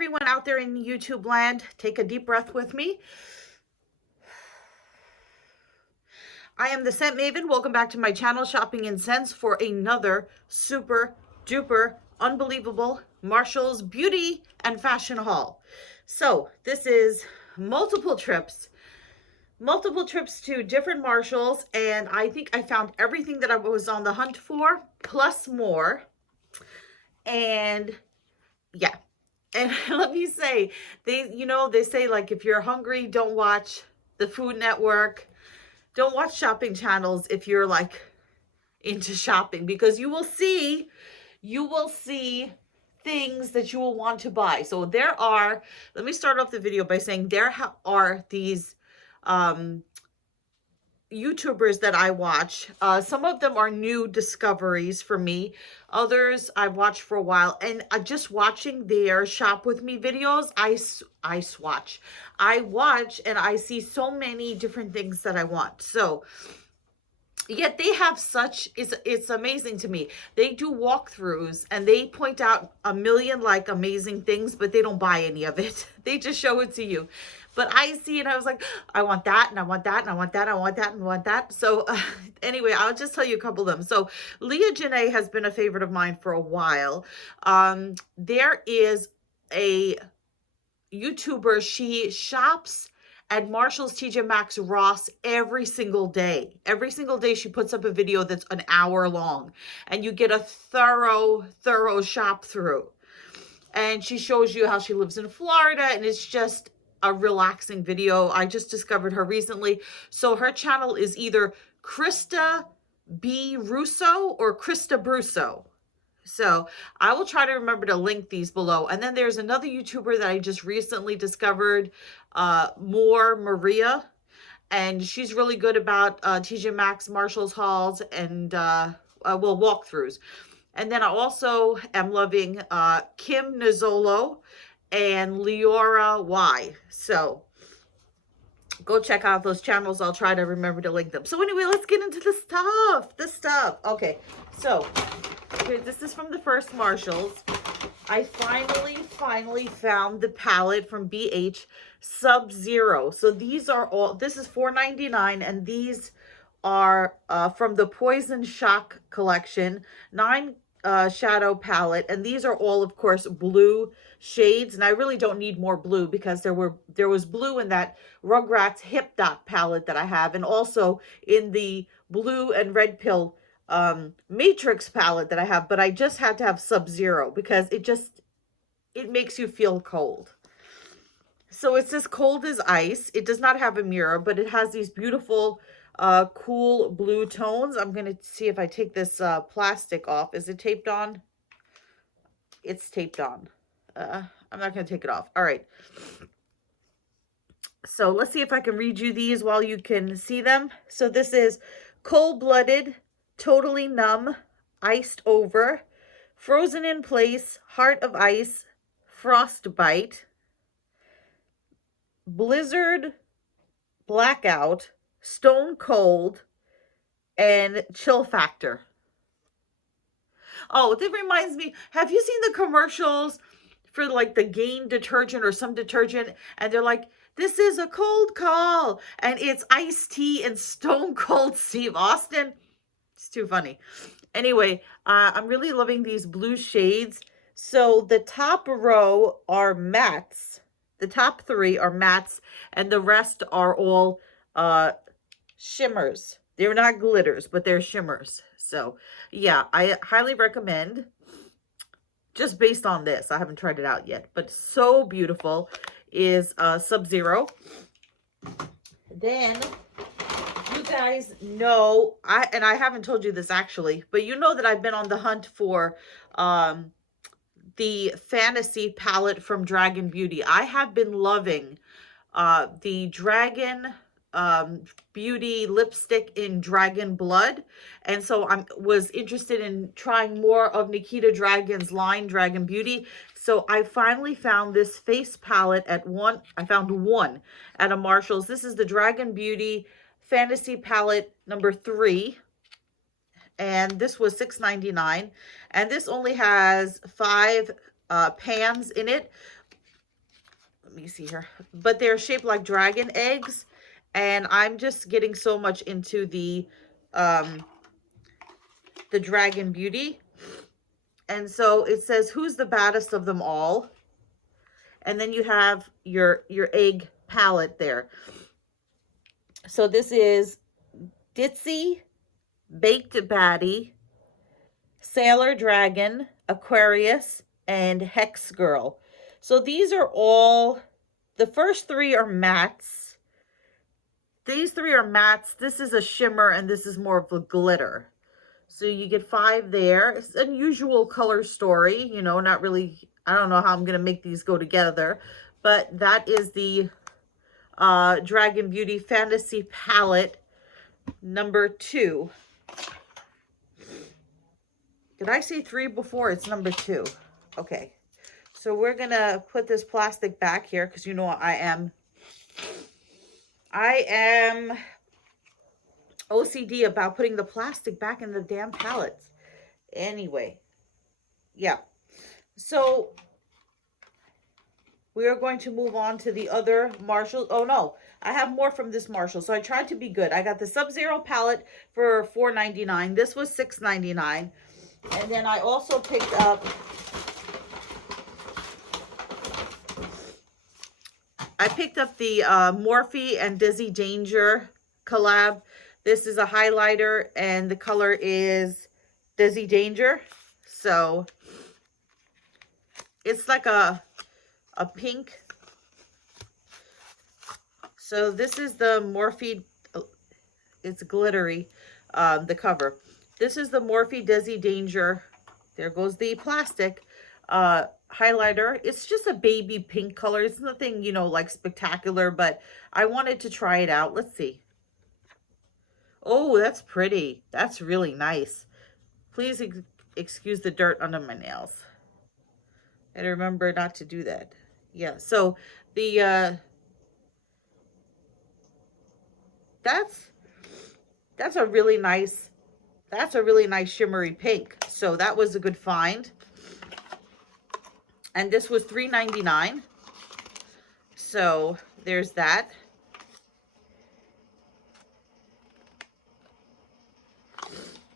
everyone out there in YouTube land. Take a deep breath with me. I am the Scent Maven. Welcome back to my channel, Shopping in Scents, for another super duper unbelievable Marshalls beauty and fashion haul. So this is multiple trips to different Marshalls, and I think I found everything that I was on the hunt for, plus more. And yeah, and let me say, they say, like, if you're hungry, don't watch the Food Network, don't watch shopping channels if you're like into shopping, because you will see things that you will want to buy. So there are, let me start off the video by saying there are these YouTubers that I watch. Some of them are new discoveries for me. Others I've watched for a while, and just watching their shop with me videos, I swatch. I watch and I see so many different things that I want. So yet they have such, it's amazing to me. They do walkthroughs and they point out a million like amazing things, but they don't buy any of it. They just show it to you. But I see it, I was like, I want that, and I want that, and I want that, I want that, and I want that. So anyway, I'll just tell you a couple of them. So Leah Janae has been a favorite of mine for a while. There is a YouTuber, she shops at Marshall's, TJ Maxx, Ross every single day. Every single day she puts up a video that's an hour long, and you get a thorough shop through. And she shows you how she lives in Florida, and it's just a relaxing video. I just discovered her recently. So her channel is either Krista B. Russo or Krista Brusso. So I will try to remember to link these below. And then there's another YouTuber that I just recently discovered, More Maria. And she's really good about TJ Maxx, Marshalls hauls, and walkthroughs. And then I also am loving Kim Nizzolo and Leora Y. So go check out those channels. I'll try to remember to link them. So anyway, let's get into the stuff. Okay, so this is from the first Marshalls. I finally found the palette from BH, Sub-Zero. So these are all, this is $4.99, and these are from the Poison Shock collection, 9 shadow palette, and these are all, of course, blue shades. And I really don't need more blue, because there was blue in that Rugrats Hip Dot palette that I have, and also in the blue and red pill Matrix palette that I have. But I just had to have Sub-Zero because it makes you feel cold. So it's as cold as ice. It does not have a mirror, but it has these beautiful cool blue tones. I'm going to see if I take this plastic off. Is it taped on? It's taped on. I'm not going to take it off. All right. So let's see if I can read you these while you can see them. So this is Cold-Blooded, Totally Numb, Iced Over, Frozen in Place, Heart of Ice, Frostbite, Blizzard, Blackout, Stone Cold, and Chill Factor. Oh, that reminds me, have you seen the commercials for like the Gain detergent or some detergent, and they're like, this is a cold call, and it's iced tea and Stone Cold Steve Austin? It's too funny. Anyway, I'm really loving these blue shades. So the top row are mattes. The top 3 are mattes, and the rest are all shimmers. They're not glitters, but they're shimmers. So yeah, I highly recommend, just based on this. I haven't tried it out yet, but so beautiful is Sub-Zero. Then you guys know, I haven't told you this actually, but you know that I've been on the hunt for the Fantasy palette from Dragon Beauty. I have been loving the Dragon Beauty lipstick in Dragon Blood, and so I was interested in trying more of Nikita Dragon's line, Dragon Beauty. So I finally found this face palette at I found one at a Marshalls. This is the Dragon Beauty Fantasy palette number 3, and this was $6.99, and this only has 5 pans in it. let me see here. But they're shaped like dragon eggs. And I'm just getting so much into the Dragon Beauty. And so it says, who's the baddest of them all? And then you have your egg palette there. So this is Ditzy, Baked Baddie, Sailor Dragon, Aquarius, and Hex Girl. So these are all, the first three are mattes. These three are mattes. This is a shimmer, and this is more of a glitter. So you get 5 there. It's an unusual color story, you know, not really, I don't know how I'm going to make these go together. But that is the Dragon Beauty Fantasy Palette number 2. Did I say 3 before? It's number 2. Okay. So we're going to put this plastic back here because you know I am OCD about putting the plastic back in the damn palettes. Anyway, yeah. So we are going to move on to the other Marshall. Oh no, I have more from this Marshall. So I tried to be good. I got the Sub-Zero palette for $4.99. This was $6.99. And then I also picked up the Morphe and Dizzy Danger collab. This is a highlighter, and the color is Dizzy Danger. So it's like a pink. So this is the Morphe. It's glittery, the cover. This is the Morphe Dizzy Danger. There goes the plastic highlighter. It's just a baby pink color. It's nothing, you know, like spectacular, but I wanted to try it out. Let's see. Oh, that's pretty. That's really nice. Please excuse the dirt under my nails. And remember not to do that. Yeah, so the that's a really nice shimmery pink. So that was a good find. And this was $3.99. So there's that.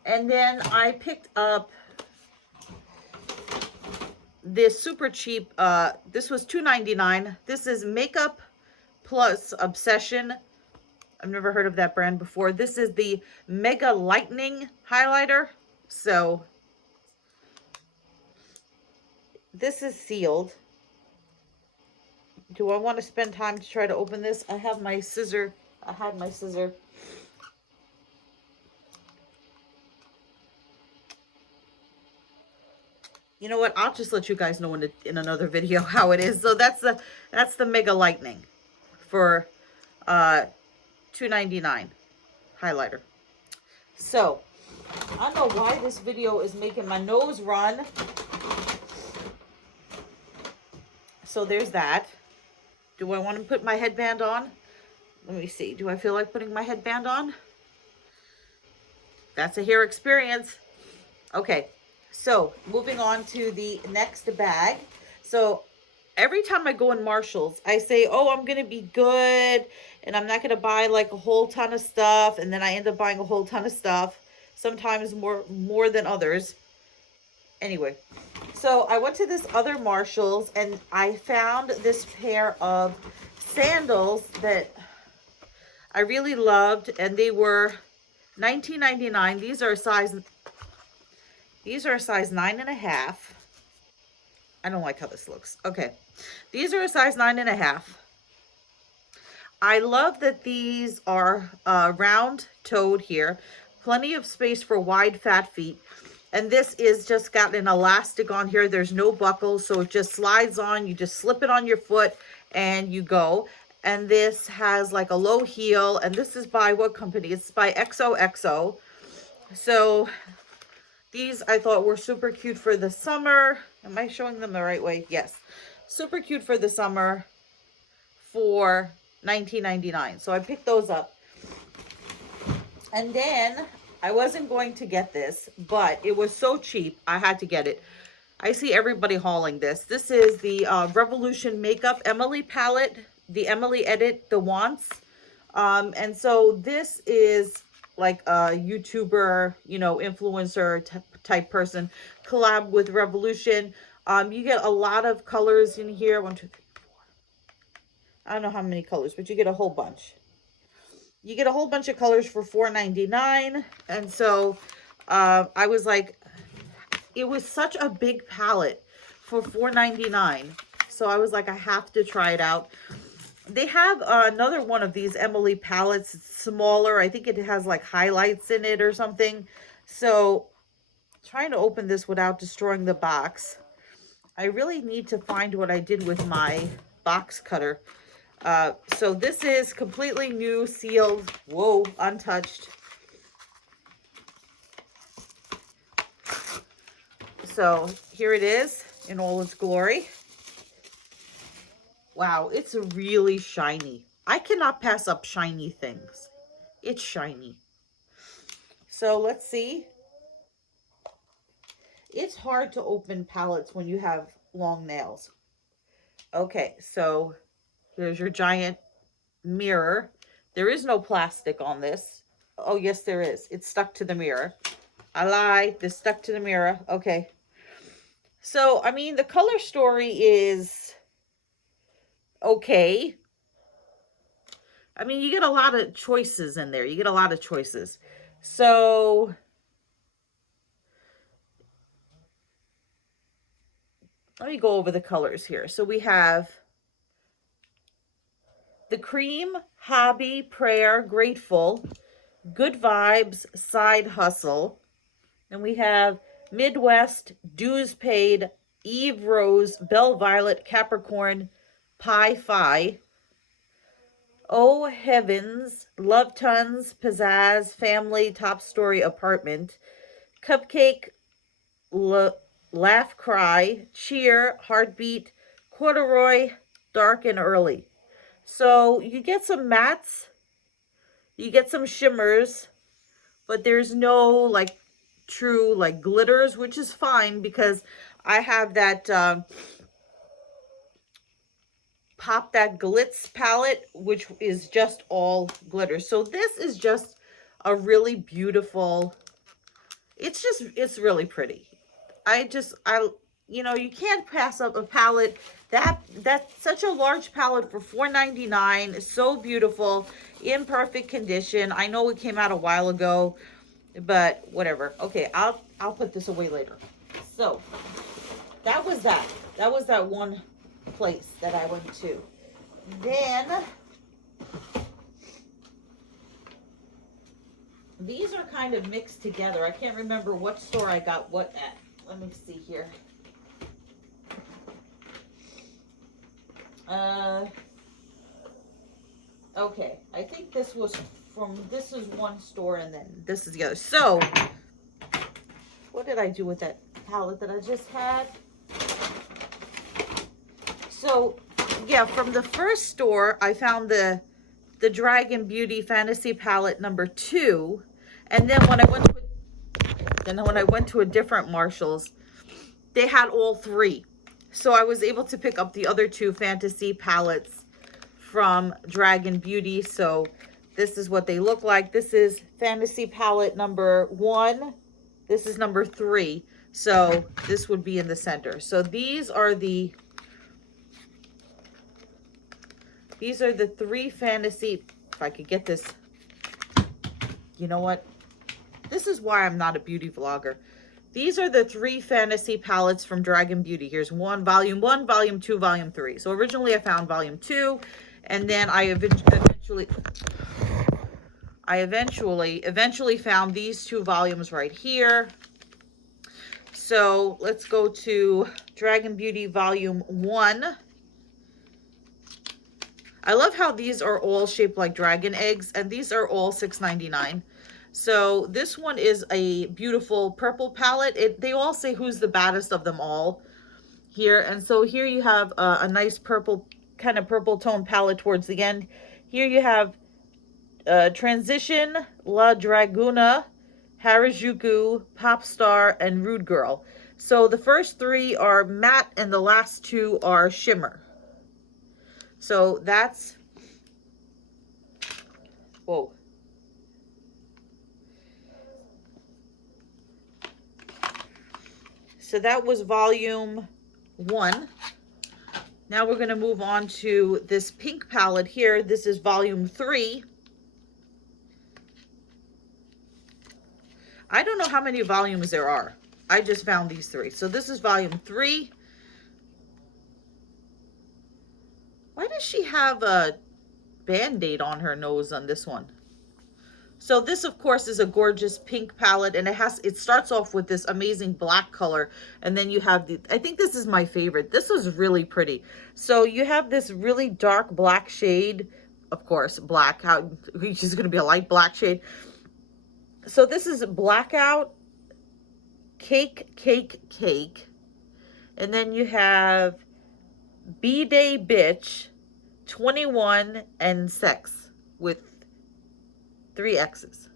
And then I picked up this super cheap, this was $2.99. This is Makeup Plus Obsession. I've never heard of that brand before. This is the Mega Lightning highlighter. So this is sealed. Do I want to spend time to try to open this? I have my scissor. I had my scissor. You know what? I'll just let you guys know in another video how it is. So that's the Mega Lightning for $2.99 highlighter. So I don't know why this video is making my nose run. So there's that. Do I want to put my headband on? Let me see. Do I feel like putting my headband on? That's a hair experience. Okay. So moving on to the next bag. So every time I go in Marshall's, I say, oh, I'm going to be good. And I'm not going to buy like a whole ton of stuff. And then I end up buying a whole ton of stuff. Sometimes more than others. Anyway, so I went to this other Marshall's and I found this pair of sandals that I really loved. And they were $19.99. These are a size 9.5. I don't like how this looks. Okay. These are a size 9.5. I love that these are round-toed here. Plenty of space for wide, fat feet. And this is just got an elastic on here. There's no buckle, so it just slides on. You just slip it on your foot and you go. And this has like a low heel. And this is by what company? It's by XOXO. So these I thought were super cute for the summer. Am I showing them the right way? Yes. Super cute for the summer for $19.99. So I picked those up. And then I wasn't going to get this, but it was so cheap. I had to get it. I see everybody hauling this. This is the Revolution Makeup Emily palette, the Emily Edit, the Wants. And so this is like a YouTuber, you know, influencer type person, collab with Revolution. You get a lot of colors in here. 1, 2, 3, 4. I don't know how many colors, but you get a whole bunch. You get a whole bunch of colors for $4.99. And so I was like, it was such a big palette for $4.99. So I was like, I have to try it out. They have another one of these Emily palettes. It's smaller. I think it has like highlights in it or something. So trying to open this without destroying the box. I really need to find what I did with my box cutter. So this is completely new, sealed, whoa, untouched. So here it is in all its glory. Wow, it's really shiny. I cannot pass up shiny things. It's shiny. So let's see. It's hard to open palettes when you have long nails. Okay, so here's your giant mirror. There is no plastic on this. Oh, yes, there is. It's stuck to the mirror. I lied. This stuck to the mirror. Okay. So, I mean, the color story is okay. I mean, you get a lot of choices in there. You get a lot of choices. So, let me go over the colors here. So, we have the Cream, Hobby, Prayer, Grateful, Good Vibes, Side Hustle. And we have Midwest, Dues Paid, Eve Rose, Belle Violet, Capricorn, Pi Phi, Oh Heavens, Love Tons, Pizzazz, Family, Top Story Apartment, Cupcake, Laugh Cry, Cheer, Heartbeat, Corduroy, Dark and Early. So you get some mattes, you get some shimmers, but there's no like true like glitters, which is fine because I have that Pop That Glitz palette, which is just all glitter. So this is just a really beautiful, it's really pretty. You know, you can't pass up a palette that's such a large palette for $4.99. So beautiful, in perfect condition. I know it came out a while ago, but whatever. Okay, I'll put this away later. So that was that one place that I went to. Then these are kind of mixed together. I can't remember what store I got what at. Let me see here. Okay, I think this is one store and then this is the other. So what did I do with that palette that I just had? So yeah, from the first store I found the Dragon Beauty Fantasy palette number 2, and then when I went to a different Marshall's, they had all 3. So I was able to pick up the other 2 fantasy palettes from Dragon Beauty. So this is what they look like. This is fantasy palette number 1. This is number 3. So this would be in the center. So these are the 3 fantasy, if I could get this, you know what? This is why I'm not a beauty vlogger. These are the 3 fantasy palettes from Dragon Beauty. Here's volume 1, volume 2, volume 3. So originally I found volume 2, and then I eventually found these 2 volumes right here. So let's go to Dragon Beauty volume 1. I love how these are all shaped like dragon eggs, and these are all $6.99. So this one is a beautiful purple palette. They all say who's the baddest of them all here. And so here you have a nice purple, kind of purple tone palette towards the end. Here you have Transition, La Draguna, Harajuku, Pop Star, and Rude Girl. So the first three are matte and the last two are shimmer. So that's, whoa. So that was volume 1. Now we're going to move on to this pink palette here. This is volume 3. I don't know how many volumes there are. I just found these 3. So this is volume 3. Why does she have a Band-Aid on her nose on this one? So this, of course, is a gorgeous pink palette, and it starts off with this amazing black color, and then you have I think this is my favorite. This is really pretty. So you have this really dark black shade, of course, black, which is going to be a light black shade. So this is Blackout, Cake, Cake, Cake, and then you have B-Day Bitch, 21, and Sex with 3 X's.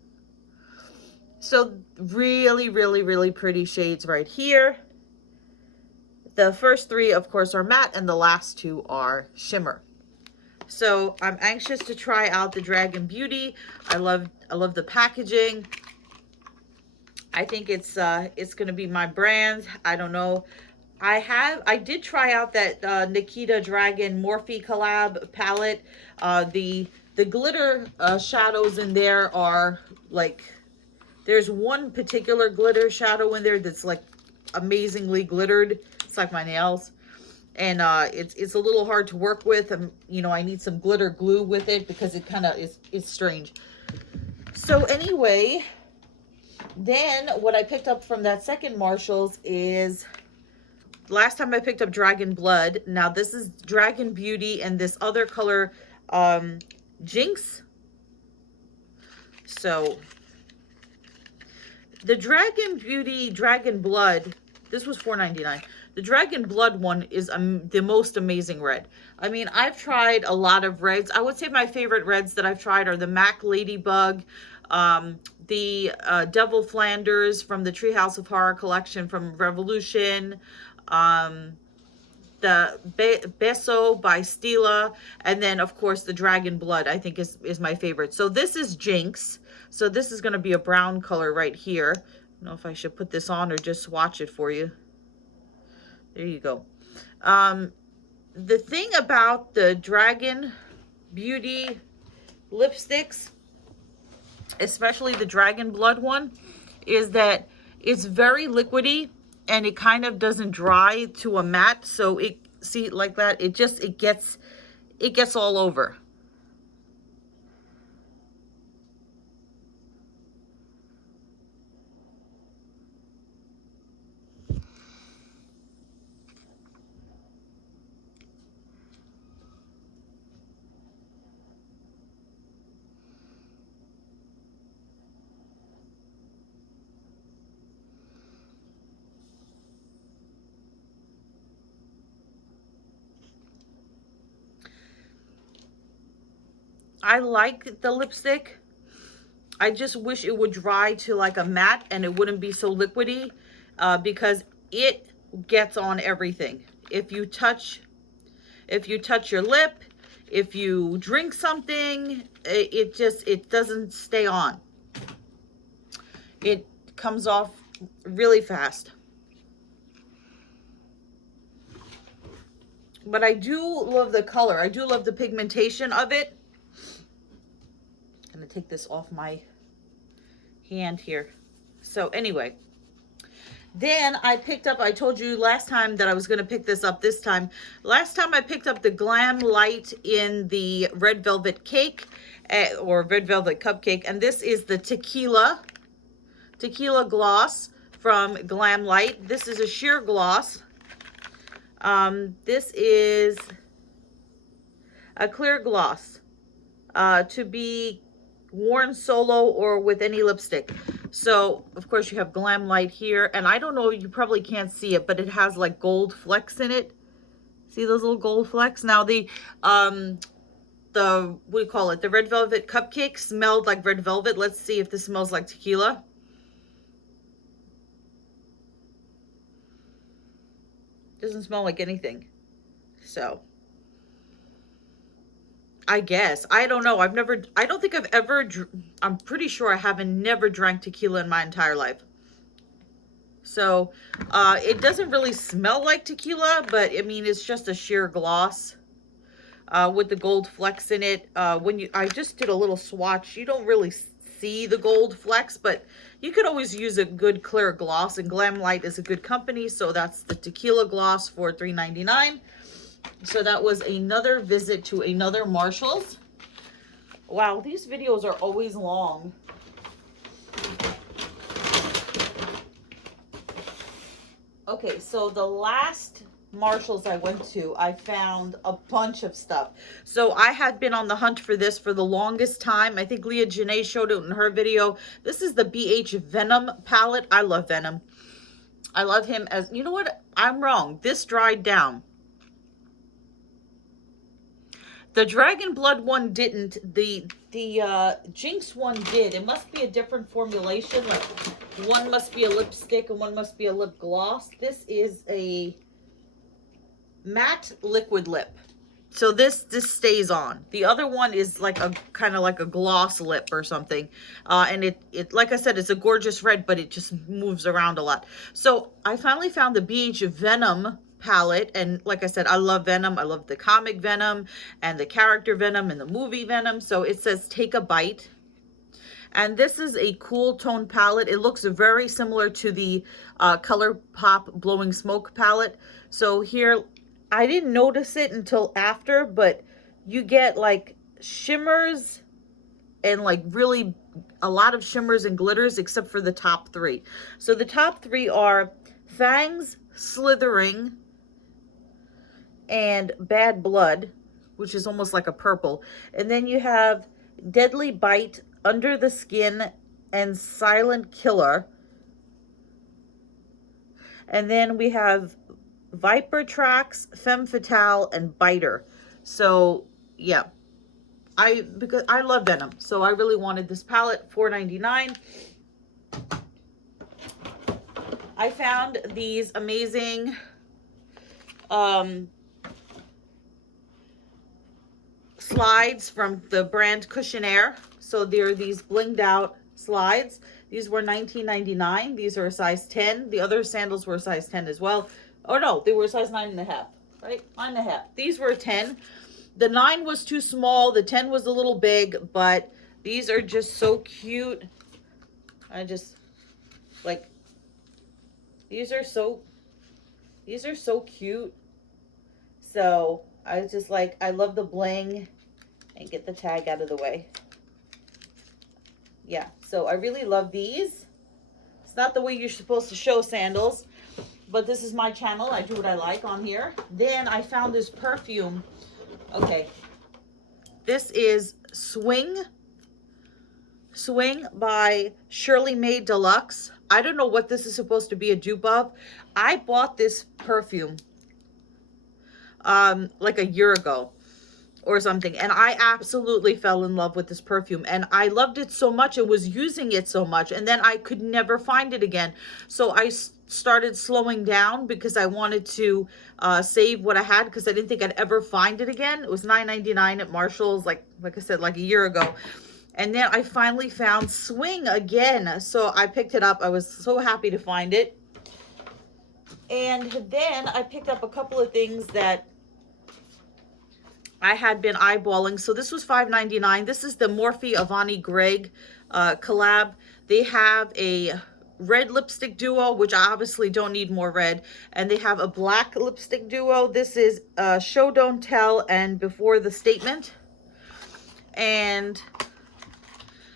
So really, really, really pretty shades right here. The first 3, of course, are matte, and the last 2 are shimmer. So I'm anxious to try out the Dragon Beauty. I love the packaging. I think it's gonna be my brand. I don't know. I did try out that Nikita Dragon Morphe collab palette. The glitter shadows in there are like, there's one particular glitter shadow in there that's like amazingly glittered. It's like my nails. And it's a little hard to work with. You know, I need some glitter glue with it because it kind of is strange. So anyway, then what I picked up from that second Marshalls is, last time I picked up Dragon Blood. Now this is Dragon Beauty and this other color, Jinx. So the Dragon Beauty, Dragon Blood, this was $4.99. The Dragon Blood one is the most amazing red. I mean, I've tried a lot of reds. I would say my favorite reds that I've tried are the MAC Ladybug, the Devil Flanders from the Treehouse of Horror collection from Revolution, the Beso by Stila, and then of course the Dragon Blood I think is my favorite. So this is Jinx. So this is going to be a brown color right here. I don't know if I should put this on or just swatch it for you. There you go. The thing about the Dragon Beauty lipsticks, especially the Dragon Blood one, is that it's very liquidy and it kind of doesn't dry to a matte. So it, see, like that, it gets all over. I like the lipstick. I just wish it would dry to like a matte and it wouldn't be so liquidy, because it gets on everything. If you touch your lip, if you drink something, it doesn't stay on. It comes off really fast. But I do love the color. I do love the pigmentation of it. I'm gonna take this off my hand here. So anyway, then I picked up, I told you last time that I was going to pick this up this time. Last time I picked up the Glam Light in the Red Velvet Cake, or Red Velvet Cupcake. And this is the Tequila Gloss from Glam Light. This is a sheer gloss. This is a clear gloss to be worn solo or with any lipstick. So of course you have Glam Light here, and I don't know, you probably can't see it, but it has like gold flecks in it. See those little gold flecks? Now the what do you call it, the Red Velvet Cupcake smelled like red velvet. Let's see if this smells like tequila. Doesn't smell like anything. So I guess. I don't know. I don't think I've ever, I'm pretty sure I haven't never drank tequila in my entire life. So it doesn't really smell like tequila, but I mean, it's just a sheer gloss with the gold flecks in it. I just did a little swatch. You don't really see the gold flecks, but you could always use a good clear gloss, and Glam Light is a good company. So that's the tequila gloss for $3.99. So that was another visit to another Marshall's. Wow, these videos are always long. Okay, so the last Marshall's I went to, I found a bunch of stuff. So I had been on the hunt for this for the longest time. I think Leah Janae showed it in her video. This is the BH Venom palette. I love Venom. I love him as, you know what? I'm wrong. This dried down. The Dragon Blood one didn't. The Jinx one did. It must be a different formulation. Like one must be a lipstick and one must be a lip gloss. This is a matte liquid lip. So this stays on. The other one is like a kind of like a gloss lip or something. And it like I said, it's a gorgeous red, but it just moves around a lot. So I finally found the BH Venom palette, and like I said, I love Venom. I love the comic Venom and the character Venom and the movie Venom. So it says take a bite, and this is a cool tone palette. It looks very similar to the ColourPop Blowing Smoke palette. So here, I didn't notice it until after, but you get like shimmers and like really a lot of shimmers and glitters, except for the top three. So the top three are Fangs, Slithering, and Bad Blood, which is almost like a purple. And then you have Deadly Bite, Under the Skin, and Silent Killer. And then we have Viper Tracks, Femme Fatale, and Biter. So yeah, because I love Venom, so I really wanted this palette. $4.99. I found these amazing slides from the brand Cushionaire. So they're these blinged out slides. These were $19.99. These are a size 10. The other sandals were a size 10 as well. Oh no, they were a size 9.5, right? 9.5. These were a 10. The 9 was too small. The 10 was a little big, but these are just so cute. I just like, these are so cute. So I was just like, I love the bling. And get the tag out of the way. Yeah, so I really love these. It's not the way you're supposed to show sandals, but this is my channel. I do what I like on here. Then I found this perfume. Okay, this is Swing by Shirley May Deluxe. I don't know what this is supposed to be a dupe of. I bought this perfume like a year ago or something, and I absolutely fell in love with this perfume, and I loved it so much and was using it so much, and then I could never find it again. So I started slowing down because I wanted to save what I had, because I didn't think I'd ever find it again. It was $9.99 at Marshall's, like I said, like a year ago. And then I finally found Swing again, so I picked it up. I was so happy to find it. And then I picked up a couple of things that I had been eyeballing. So this was $5.99. This is the Morphe Avani Greg collab. They have a red lipstick duo, which I obviously don't need more red. And they have a black lipstick duo. This is Show Don't Tell and Before the Statement. And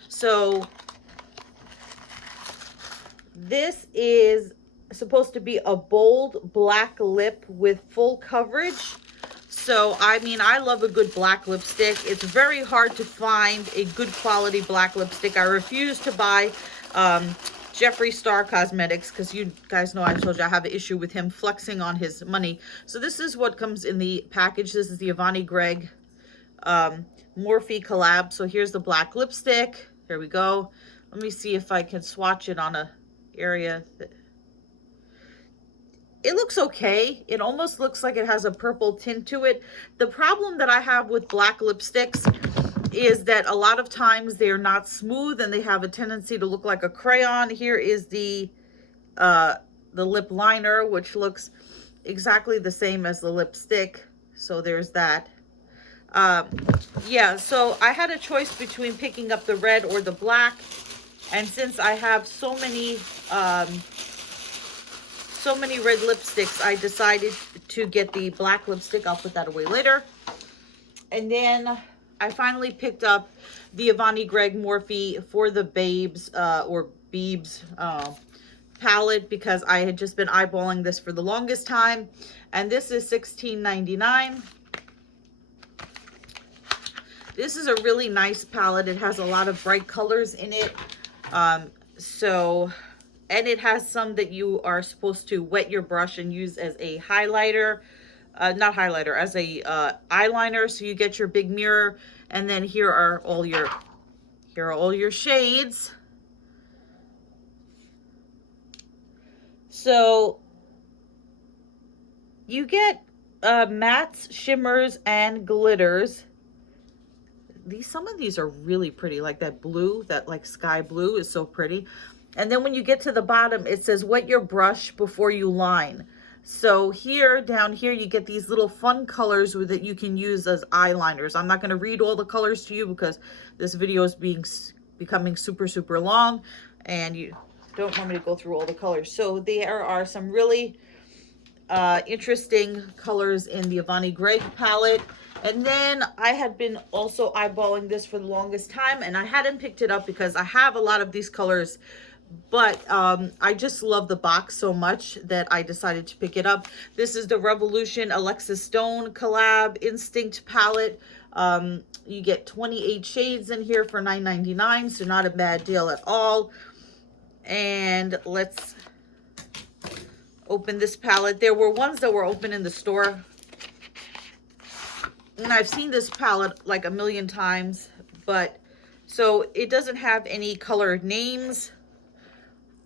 so this is supposed to be a bold black lip with full coverage. So, I mean, I love a good black lipstick. It's very hard to find a good quality black lipstick. I refuse to buy Jeffree Star Cosmetics because you guys know I told you I have an issue with him flexing on his money. So this is what comes in the package. This is the Avani Greg Morphe collab. So here's the black lipstick. Here we go. Let me see if I can swatch it on a area that... it looks okay. It almost looks like it has a purple tint to it. The problem that I have with black lipsticks is that a lot of times they're not smooth and they have a tendency to look like a crayon. Here is the lip liner, which looks exactly the same as the lipstick. So there's that. Yeah, so I had a choice between picking up the red or the black. And since I have so many red lipsticks, I decided to get the black lipstick. I'll put that away later. And then I finally picked up the Avani Greg Morphe for the Babes or Beebs palette, because I had just been eyeballing this for the longest time. And this is $16.99. This is a really nice palette. It has a lot of bright colors in it. And it has some that you are supposed to wet your brush and use as a highlighter. Not highlighter, as a eyeliner. So you get your big mirror, and then here are all your shades. So you get mattes, shimmers, and glitters. Some of these are really pretty, like that blue, that like sky blue is so pretty. And then when you get to the bottom, it says wet your brush before you line. So here, down here, you get these little fun colors that you can use as eyeliners. I'm not going to read all the colors to you because this video is becoming super, super long, and you don't want me to go through all the colors. So there are some really interesting colors in the Avani Greg palette. And then I had been also eyeballing this for the longest time, and I hadn't picked it up because I have a lot of these colors, but I just love the box so much that I decided to pick it up. This is the Revolution Alexis Stone collab Instinct palette. You get 28 shades in here for $9.99, so not a bad deal at all. And let's open this palette. There were ones that were open in the store, and I've seen this palette like a million times, but so it doesn't have any colored names.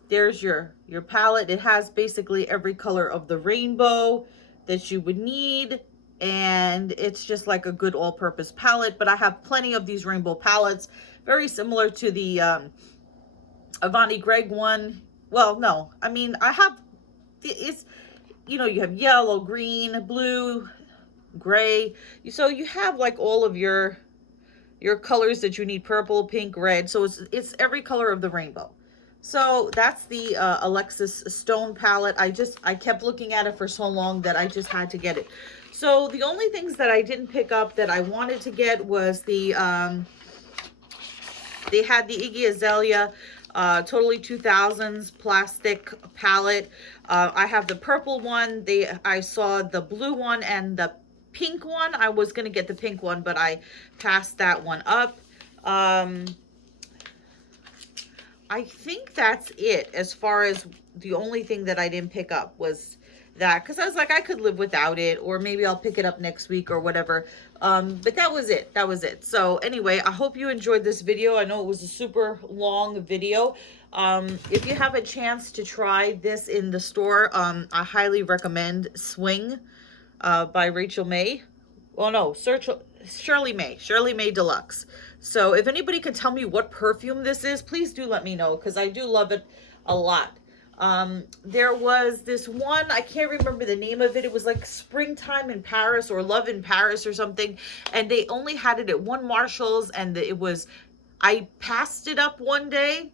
There's your palette. It has basically every color of the rainbow that you would need, and it's just like a good all-purpose palette. But I have plenty of these rainbow palettes, very similar to the Avani Greg one. Well, no, I mean, I have, it's, you know, you have yellow, green, blue, gray. So you have like all of your colors that you need: purple, pink, red. So it's every color of the rainbow. So that's the Alexis Stone palette. I kept looking at it for so long that I just had to get it. So the only things that I didn't pick up that I wanted to get was the they had the Iggy Azalea Totally 2000s plastic palette. I have the purple one. I saw the blue one and the pink one. I was gonna get the pink one, but I passed that one up. I think that's it as far as the only thing that I didn't pick up was that, because I was like, I could live without it, or maybe I'll pick it up next week or whatever. But that was it. That was it. So anyway, I hope you enjoyed this video. I know it was a super long video. If you have a chance to try this in the store, I highly recommend Swing by Rachel May. Well, no, Shirley May Deluxe. So if anybody can tell me what perfume this is, please do let me know, because I do love it a lot. There was this one, I can't remember the name of it. It was like Springtime in Paris or Love in Paris or something. And they only had it at one Marshall's, and I passed it up one day.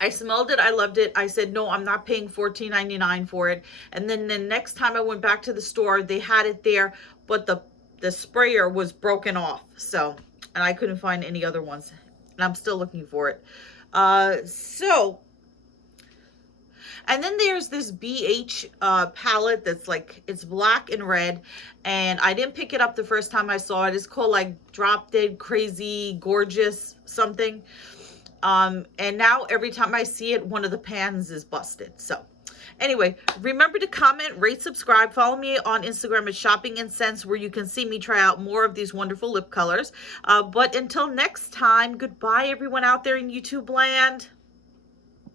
I smelled it. I loved it. I said, no, I'm not paying $14.99 for it. And then the next time I went back to the store, they had it there, but the sprayer was broken off. So, and I couldn't find any other ones, and I'm still looking for it. And then there's this BH palette that's like, it's black and red, and I didn't pick it up the first time I saw it. It's called like Drop Dead Crazy Gorgeous something. And now every time I see it, one of the pans is busted. So anyway, remember to comment, rate, subscribe, follow me on Instagram at Shopping and Scents, where you can see me try out more of these wonderful lip colors. But until next time, goodbye everyone out there in YouTube land.